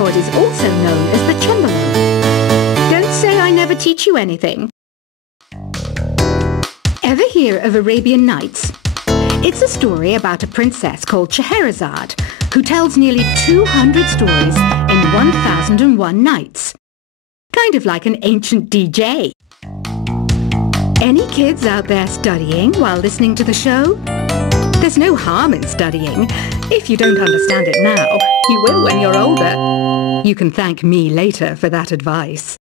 harpsichord is also known as the cembalo. Don't say I never teach you anything. Ever hear of Arabian Nights? It's a story about a princess called Scheherazade, who tells nearly 200 stories in 1001 nights. Kind of like an ancient DJ. Any kids out there studying while listening to the show? There's no harm in studying. If you don't understand it now, you will when you're older. You can thank me later for that advice.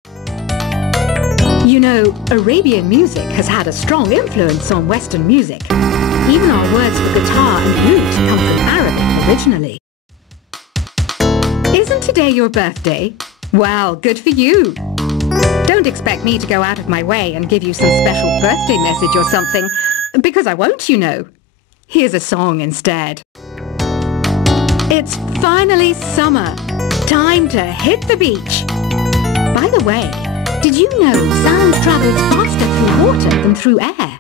You know, Arabian music has had a strong influence on Western music. Even our words for guitar and lute come from Arabic originally. Isn't today your birthday? Well, good for you. Don't expect me to go out of my way and give you some special birthday message or something, because I won't, you know. Here's a song instead. It's finally summer. Time to hit the beach. By the way, did you know sound travels faster through water than through air?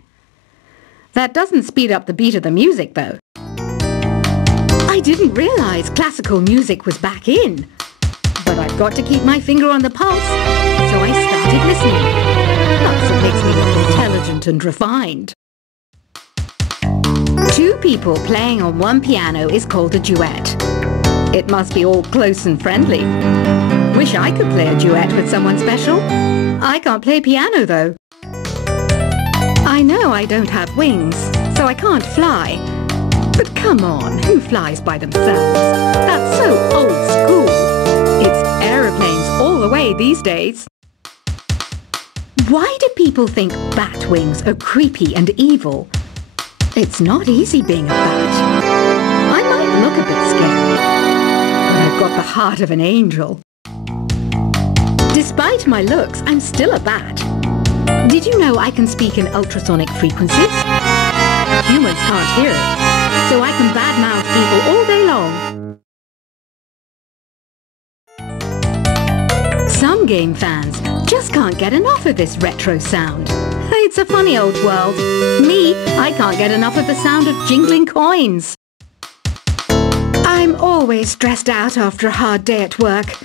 That doesn't speed up the beat of the music, though. I didn't realize classical music was back in. But I've got to keep my finger on the pulse, so I started listening. Plus, it makes me look intelligent and refined. Two people playing on one piano is called a duet. It must be all close and friendly. Wish I could play a duet with someone special. I can't play piano, though. I know I don't have wings, so I can't fly. But come on, who flies by themselves? That's so old school. It's aeroplanes all the way these days. Why do people think bat wings are creepy and evil? It's not easy being a bat. I might look a bit scary, but I've got the heart of an angel. Despite my looks, I'm still a bat. Did you know I can speak in ultrasonic frequencies? Humans can't hear it, so I can badmouth people all day long. Some game fans just can't get enough of this retro sound. It's a funny old world. Me, I can't get enough of the sound of jingling coins. I'm always stressed out after a hard day at work.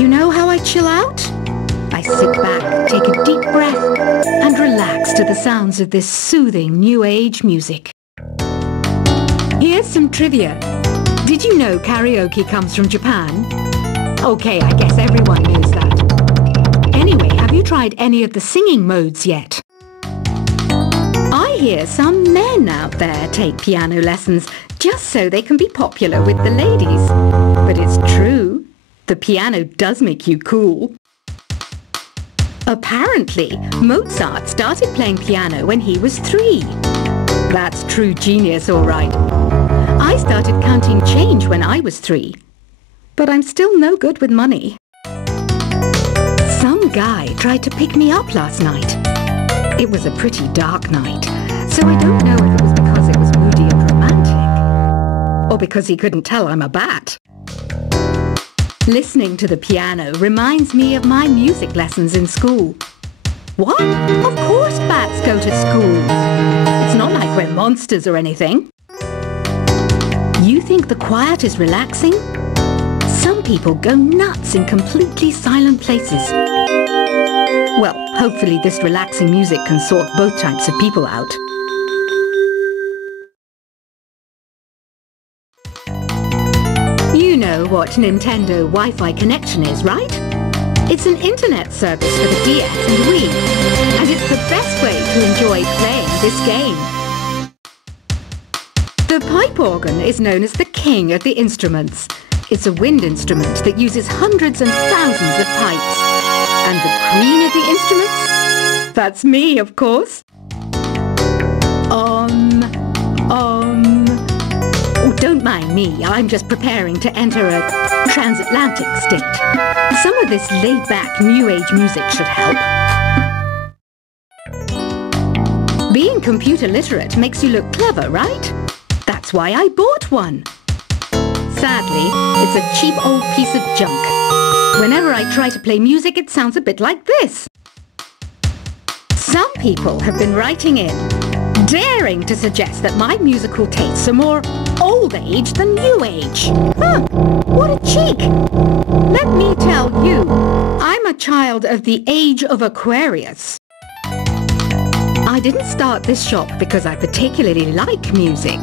You know how I chill out? I sit back, take a deep breath, and relax to the sounds of this soothing new age music. Here's some trivia. Did you know karaoke comes from Japan? Okay, I guess everyone knows that. Anyway, have you tried any of the singing modes yet? I hear some men out there take piano lessons just so they can be popular with the ladies. But it's true. The piano does make you cool. Apparently, Mozart started playing piano when he was 3. That's true genius, all right. I started counting change when I was 3. But I'm still no good with money. Some guy tried to pick me up last night. It was a pretty dark night, so I don't know if it was because it was moody and romantic, or because he couldn't tell I'm a bat. Listening to the piano reminds me of my music lessons in school. What? Of course bats go to school. It's not like we're monsters or anything. You think the quiet is relaxing? Some people go nuts in completely silent places. Well, hopefully this relaxing music can sort both types of people out. You know what Nintendo Wi-Fi connection is, right? It's an internet service for the DS and Wii, and it's the best way to enjoy playing this game. The pipe organ is known as the king of the instruments. It's a wind instrument that uses hundreds and thousands of pipes. And the queen of the instruments? That's me, of course. Oh, don't mind me. I'm just preparing to enter a transatlantic state. Some of this laid-back New Age music should help. Being computer literate makes you look clever, right? That's why I bought one. Sadly, it's a cheap old piece of junk. Whenever I try to play music, it sounds a bit like this. Some people have been writing in, daring to suggest that my musical tastes are more old age than new age. Huh, what a cheek! child of the age of Aquarius. I didn't start this shop because I particularly like music.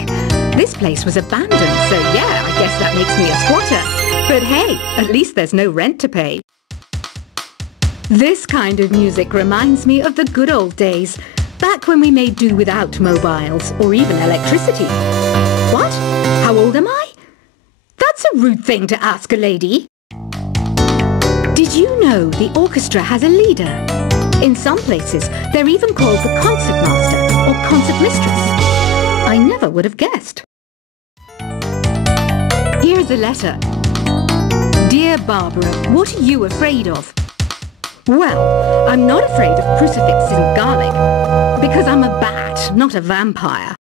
This place was abandoned, so yeah, I guess that makes me a squatter. But hey, at least there's no rent to pay. This kind of music reminds me of the good old days, back when we made do without mobiles or even electricity. What? How old am I? That's a rude thing to ask a lady. Did you know the orchestra has a leader? In some places, they're even called the concertmaster or concertmistress. I never would have guessed. Here's a letter. Dear Barbara, what are you afraid of? Well, I'm not afraid of crucifixes and garlic, because I'm a bat, not a vampire.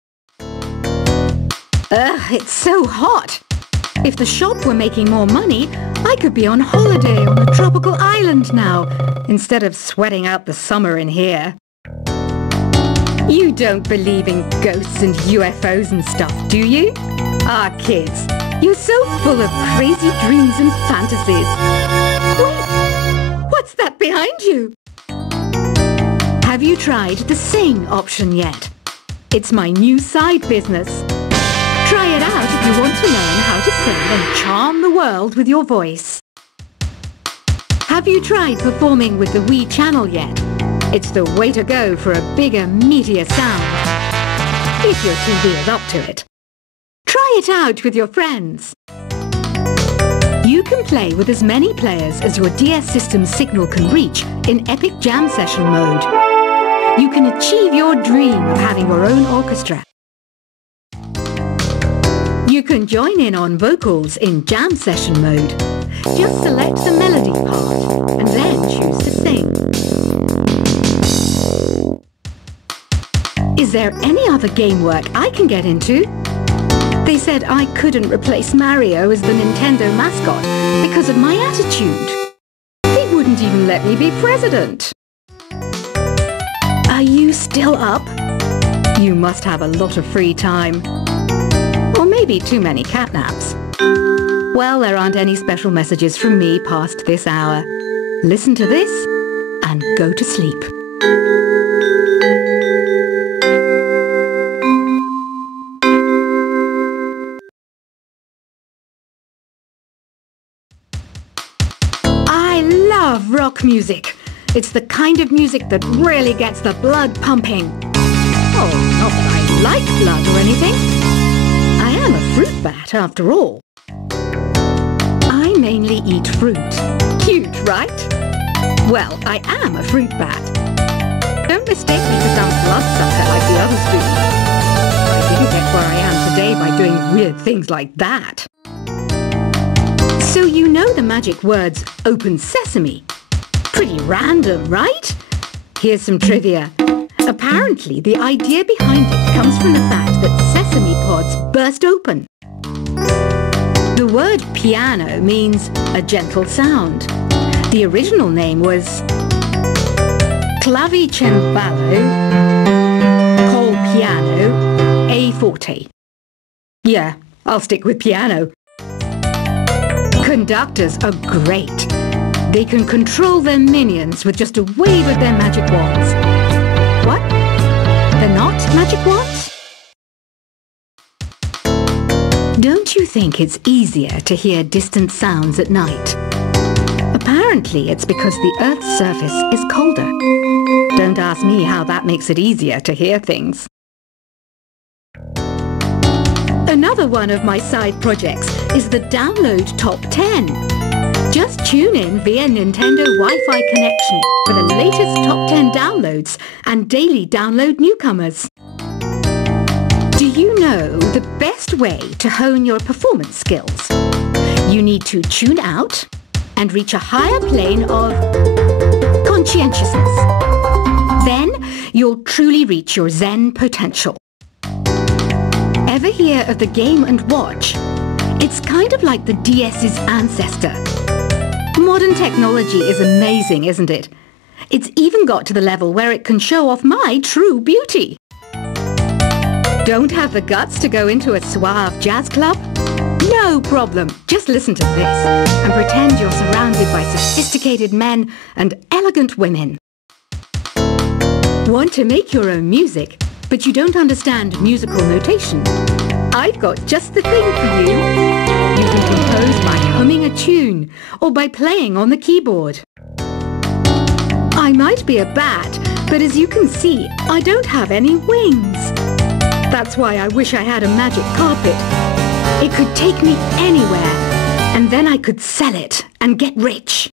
Ugh, it's so hot. If the shop were making more money, I could be on holiday on a tropical island now, instead of sweating out the summer in here. You don't believe in ghosts and UFOs and stuff, do you? Ah, kids, you're so full of crazy dreams and fantasies. Wait, what's that behind you? Have you tried the sing option yet? It's my new side business. Try it out if you want to learn how to sing and charm the world with your voice. Have you tried performing with the Wii channel yet? It's the way to go for a bigger, meatier sound. If your TV is up to it. Try it out with your friends. You can play with as many players as your DS system's signal can reach in Epic Jam Session mode. You can achieve your dream of having your own orchestra. You can join in on vocals in Jam Session mode. Just select the melody part and then choose to sing. Is there any other game work I can get into? They said I couldn't replace Mario as the Nintendo mascot because of my attitude. They wouldn't even let me be president. Are you still up? You must have a lot of free time. Or maybe too many catnaps. Well, there aren't any special messages from me past this hour. Listen to this and go to sleep. I love rock music. It's the kind of music that really gets the blood pumping. Oh, not that I like blood or anything. I am a fruit bat, after all. I mainly eat fruit. Cute, right? Well, I am a fruit bat. Don't mistake me for some bloodsucker like the others do. I didn't get where I am today by doing weird things like that. So you know the magic words open sesame. Pretty random, right? Here's some trivia. Apparently, the idea behind it comes from the fact that sesame pods burst open. The word piano means a gentle sound. The original name was clavicembalo col piano a forte. Yeah, I'll stick with piano. Conductors are great. They can control their minions with just a wave of their magic wands. What? They're not magic wands? Don't you think it's easier to hear distant sounds at night? Apparently it's because the Earth's surface is colder. Don't ask me how that makes it easier to hear things. Another one of my side projects is the Download Top 10. Just tune in via Nintendo Wi-Fi connection for the latest top 10 downloads and daily download newcomers. Do you know the best way to hone your performance skills? You need to tune out and reach a higher plane of conscientiousness. Then you'll truly reach your Zen potential. Ever hear of the Game & Watch? It's kind of like the DS's ancestor. Modern technology is amazing, isn't it? It's even got to the level where it can show off my true beauty. Don't have the guts to go into a suave jazz club? No problem. Just listen to this and pretend you're surrounded by sophisticated men and elegant women. Want to make your own music, but you don't understand musical notation? I've got just the thing for you. You can compose by humming a tune or by playing on the keyboard. I might be a bat, but as you can see, I don't have any wings. That's why I wish I had a magic carpet. It could take me anywhere, and then I could sell it and get rich.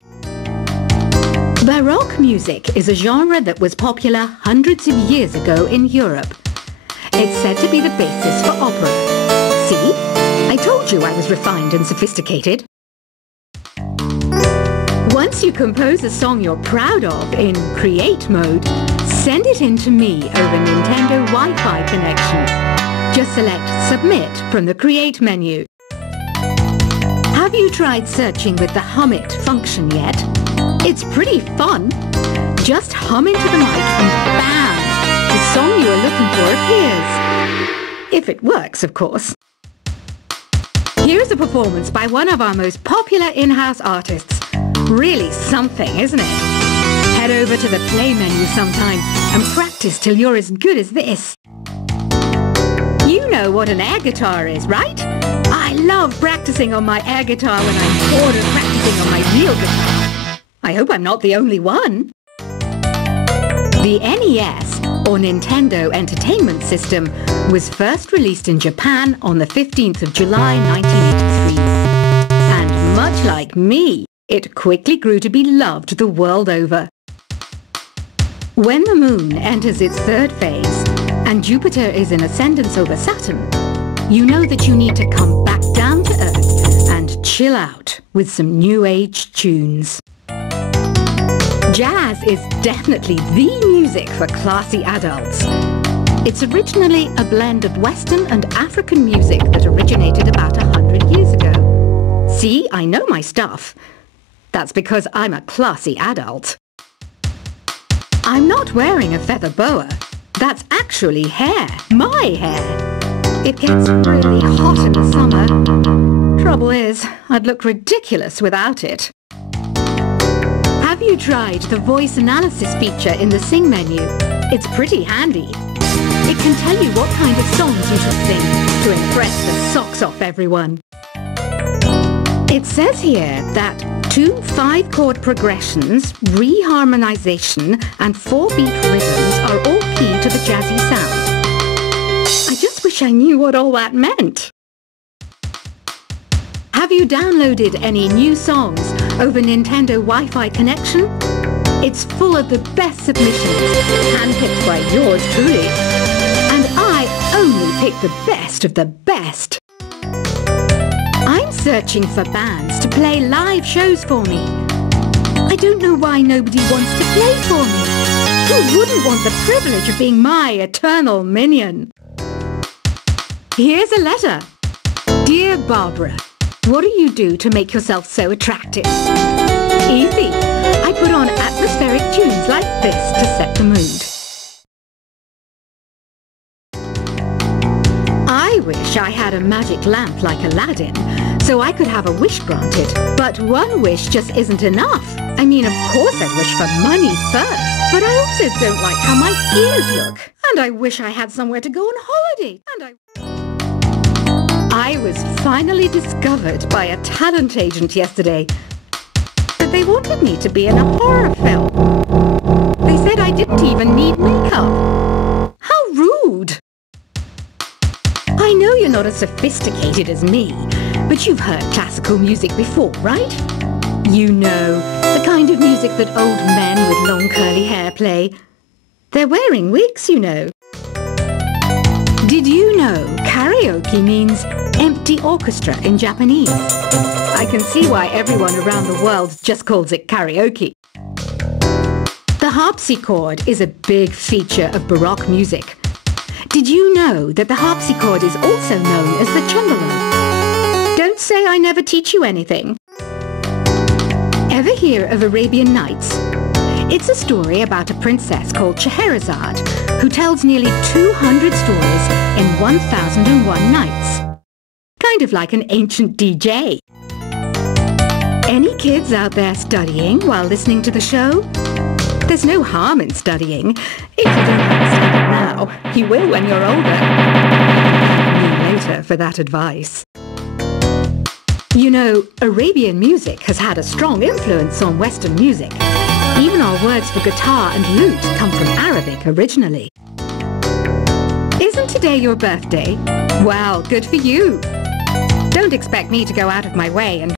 Baroque music is a genre that was popular hundreds of years ago in Europe. It's said to be the basis for opera. See? I told you I was refined and sophisticated. Once you compose a song you're proud of in Create mode, send it in to me over Nintendo Wi-Fi connection. Just select Submit from the Create menu. Have you tried searching with the Hum It function yet? It's pretty fun. Just hum into the mic and bam! The song you are looking for appears. If it works, of course. Here's a performance by one of our most popular in-house artists. Really something, isn't it? Head over to the Play menu sometime and practice till you're as good as this. You know what an air guitar is, right? I love practicing on my air guitar when I'm bored of practicing on my real guitar. I hope I'm not the only one. The NES, or Nintendo Entertainment System, was first released in Japan on the 15th of July 1983. And much like me, it quickly grew to be loved the world over. When the Moon enters its third phase, and Jupiter is in ascendance over Saturn, you know that you need to come back down to Earth and chill out with some New Age tunes. Jazz is definitely the music for classy adults. It's originally a blend of Western and African music that originated about 100 years ago. See, I know my stuff. That's because I'm a classy adult. I'm not wearing a feather boa. That's actually hair, my hair. It gets really hot in the summer. Trouble is, I'd look ridiculous without it. Have you tried the voice analysis feature in the Sing menu? It's pretty handy. It can tell you what kind of songs you should sing to impress the socks off everyone. It says here that 2 5-chord progressions, reharmonization, and 4-beat rhythms are all key to the jazzy sound. I just wish I knew what all that meant. Have you downloaded any new songs over Nintendo Wi-Fi connection? It's full of the best submissions, handpicked by yours truly. And I only pick the best of the best. I'm searching for bands to play live shows for me. I don't know why nobody wants to play for me. Who wouldn't want the privilege of being my eternal minion? Here's a letter. Dear Barbara, what do you do to make yourself so attractive? Easy. I put on atmospheric tunes like this to set the mood. I wish I had a magic lamp like Aladdin, so I could have a wish granted. But one wish just isn't enough. I mean, of course I'd wish for money first, but I also don't like how my ears look. And I wish I had somewhere to go on holiday. I was finally discovered by a talent agent yesterday. But they wanted me to be in a horror film. They said I didn't even need makeup. How rude! I know you're not as sophisticated as me, but you've heard classical music before, right? You know, the kind of music that old men with long curly hair play. They're wearing wigs, you know. Did you know karaoke means empty orchestra in Japanese? I can see why everyone around the world just calls it karaoke. The harpsichord is a big feature of Baroque music. Did you know that the harpsichord is also known as the cembalo? Don't say I never teach you anything. Ever hear of Arabian Nights? It's a story about a princess called Scheherazade who tells nearly 200 stories in 1001 nights. Kind of like an ancient DJ. Any kids out there studying while listening to the show? There's no harm in studying. If you don't understand it now, you will when you're older. Thank me later for that advice. You know, Arabian music has had a strong influence on Western music. Even our words for guitar and lute come from Arabic originally. Isn't today your birthday? Well, good for you. Don't expect me to go out of my way and